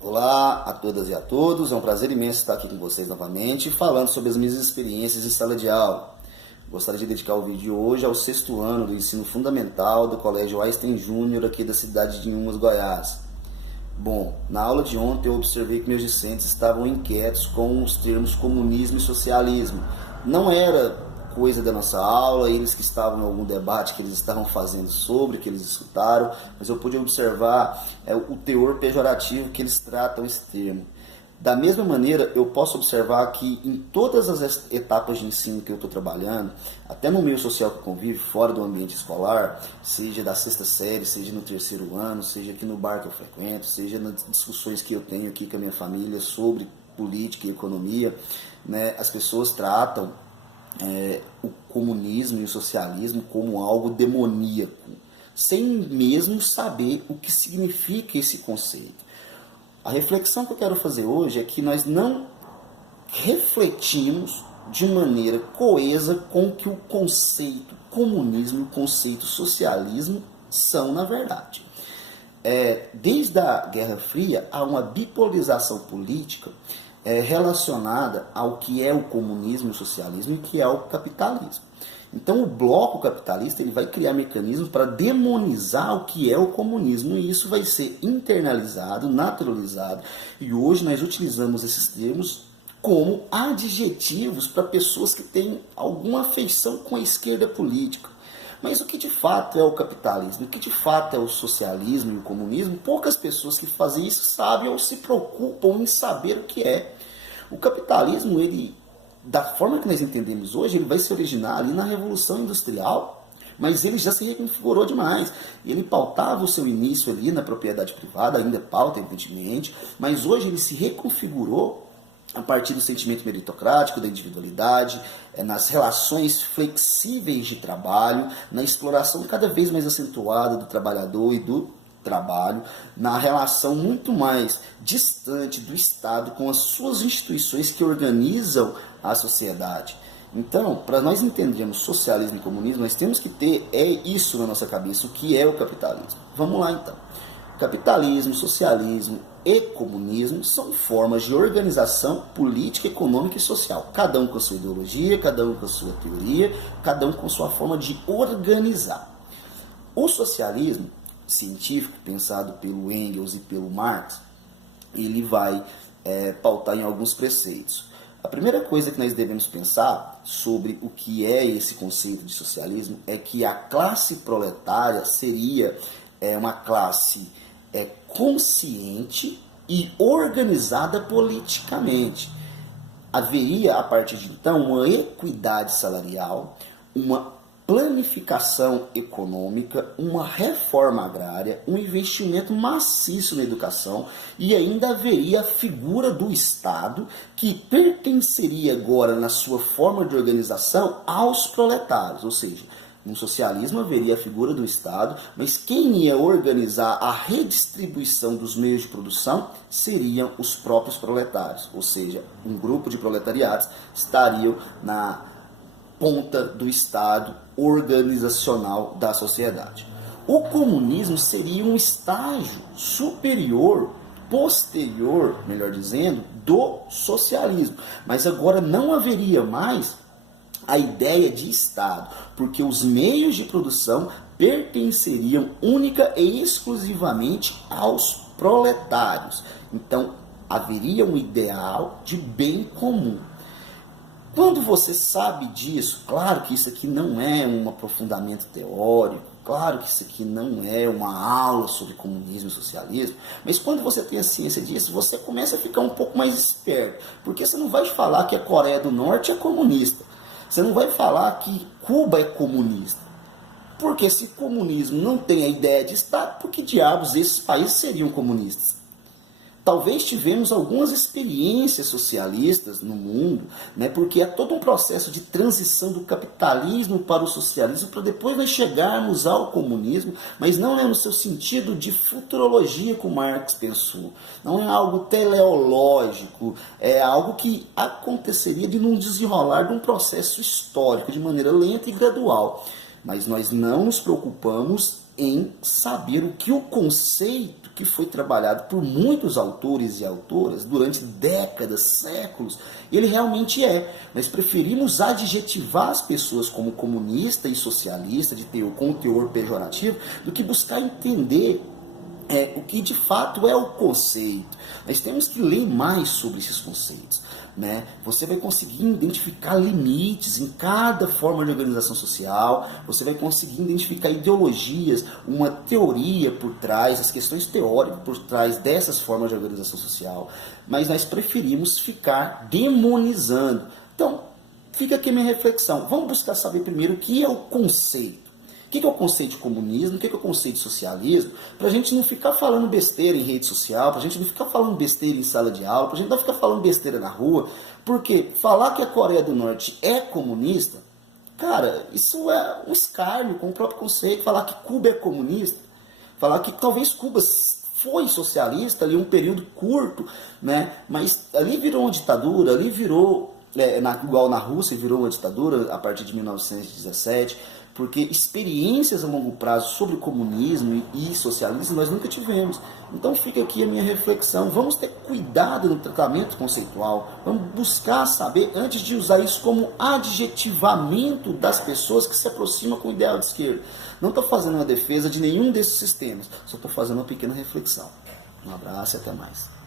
Olá a todas e a todos, é um prazer imenso estar aqui com vocês novamente, falando sobre as minhas experiências em sala de aula. Gostaria de dedicar o vídeo de hoje ao 6º ano do ensino fundamental do Colégio Einstein Júnior aqui da cidade de Inhumas, Goiás. Bom, na aula de ontem eu observei que meus discentes estavam inquietos com os termos comunismo e socialismo. Não era coisa da nossa aula, eles que estavam em algum debate que eles estavam fazendo sobre, que eles escutaram, mas eu pude observar o teor pejorativo que eles tratam esse termo. Da mesma maneira, eu posso observar que em todas as etapas de ensino que eu estou trabalhando, até no meio social que eu convivo, fora do ambiente escolar, seja da 6ª série, seja no 3º ano, seja aqui no bar que eu frequento, seja nas discussões que eu tenho aqui com a minha família sobre política e economia, né, as pessoas tratam o comunismo e o socialismo como algo demoníaco, sem mesmo saber o que significa esse conceito. A reflexão que eu quero fazer hoje é que nós não refletimos de maneira coesa com o que o conceito comunismo e o conceito socialismo são na verdade. Desde a Guerra Fria há uma bipolarização política relacionada ao que é o comunismo e o socialismo e o que é o capitalismo. Então o bloco capitalista ele vai criar mecanismos para demonizar o que é o comunismo e isso vai ser internalizado, naturalizado e hoje nós utilizamos esses termos como adjetivos para pessoas que têm alguma afeição com a esquerda política. Mas o que de fato é o capitalismo, o que de fato é o socialismo e o comunismo, poucas pessoas que fazem isso sabem ou se preocupam em saber o que é. O capitalismo, ele, da forma que nós entendemos hoje, ele vai se originar ali na Revolução Industrial, mas ele já se reconfigurou demais. Ele pautava o seu início ali na propriedade privada, ainda pauta, evidentemente, mas hoje ele se reconfigurou a partir do sentimento meritocrático, da individualidade, nas relações flexíveis de trabalho, na exploração cada vez mais acentuada do trabalhador e do trabalho, na relação muito mais distante do Estado com as suas instituições que organizam a sociedade. Então, para nós entendermos socialismo e comunismo, nós temos que ter isso na nossa cabeça, o que é o capitalismo. Vamos lá então. Capitalismo, socialismo e comunismo são formas de organização política, econômica e social. Cada um com a sua ideologia, cada um com a sua teoria, cada um com a sua forma de organizar. O socialismo científico, pensado pelo Engels e pelo Marx, ele vai pautar em alguns preceitos. A primeira coisa que nós devemos pensar sobre o que é esse conceito de socialismo é que a classe proletária seria uma classe consciente e organizada politicamente. Haveria, a partir de então, uma equidade salarial, uma planificação econômica, uma reforma agrária, um investimento maciço na educação e ainda haveria a figura do Estado que pertenceria agora, na sua forma de organização, aos proletários, ou seja, no socialismo haveria a figura do Estado, mas quem ia organizar a redistribuição dos meios de produção seriam os próprios proletários, ou seja, um grupo de proletariados estariam na ponta do Estado organizacional da sociedade. O comunismo seria um estágio superior, posterior, melhor dizendo, do socialismo, mas agora não haveria mais a ideia de Estado, porque os meios de produção pertenceriam única e exclusivamente aos proletários. Então, haveria um ideal de bem comum. Quando você sabe disso, claro que isso aqui não é um aprofundamento teórico, claro que isso aqui não é uma aula sobre comunismo e socialismo, mas quando você tem a ciência disso, você começa a ficar um pouco mais esperto, porque você não vai falar que a Coreia do Norte é comunista. Você não vai falar que Cuba é comunista. Porque se comunismo não tem a ideia de Estado, por que diabos esses países seriam comunistas? Talvez tivemos algumas experiências socialistas no mundo, né, porque é todo um processo de transição do capitalismo para o socialismo, para depois nós chegarmos ao comunismo, mas não é no seu sentido de futurologia que o Marx pensou. Não é algo teleológico, é algo que aconteceria de num desenrolar de um processo histórico, de maneira lenta e gradual. Mas nós não nos preocupamos em saber o que o conceito que foi trabalhado por muitos autores e autoras durante décadas, séculos, ele realmente é. Nós preferimos adjetivar as pessoas como comunista e socialista, com teor pejorativo, do que buscar entender o que de fato é o conceito. Nós temos que ler mais sobre esses conceitos, né? Você vai conseguir identificar limites em cada forma de organização social, você vai conseguir identificar ideologias, uma teoria por trás, as questões teóricas por trás dessas formas de organização social, mas nós preferimos ficar demonizando. Então, fica aqui a minha reflexão. Vamos buscar saber primeiro o que é o conceito. O que é o conceito de comunismo, o que é o conceito de socialismo, para a gente não ficar falando besteira em rede social, para a gente não ficar falando besteira em sala de aula, para a gente não ficar falando besteira na rua, porque falar que a Coreia do Norte é comunista, cara, isso é um escárnio com o próprio conceito. Falar que Cuba é comunista, falar que talvez Cuba foi socialista ali um período curto, né? Mas ali virou uma ditadura, ali virou, igual na Rússia, virou uma ditadura a partir de 1917, porque experiências a longo prazo sobre comunismo e socialismo nós nunca tivemos. Então fica aqui a minha reflexão. Vamos ter cuidado no tratamento conceitual. Vamos buscar saber antes de usar isso como adjetivamento das pessoas que se aproximam com o ideal de esquerda. Não estou fazendo uma defesa de nenhum desses sistemas, só estou fazendo uma pequena reflexão. Um abraço e até mais.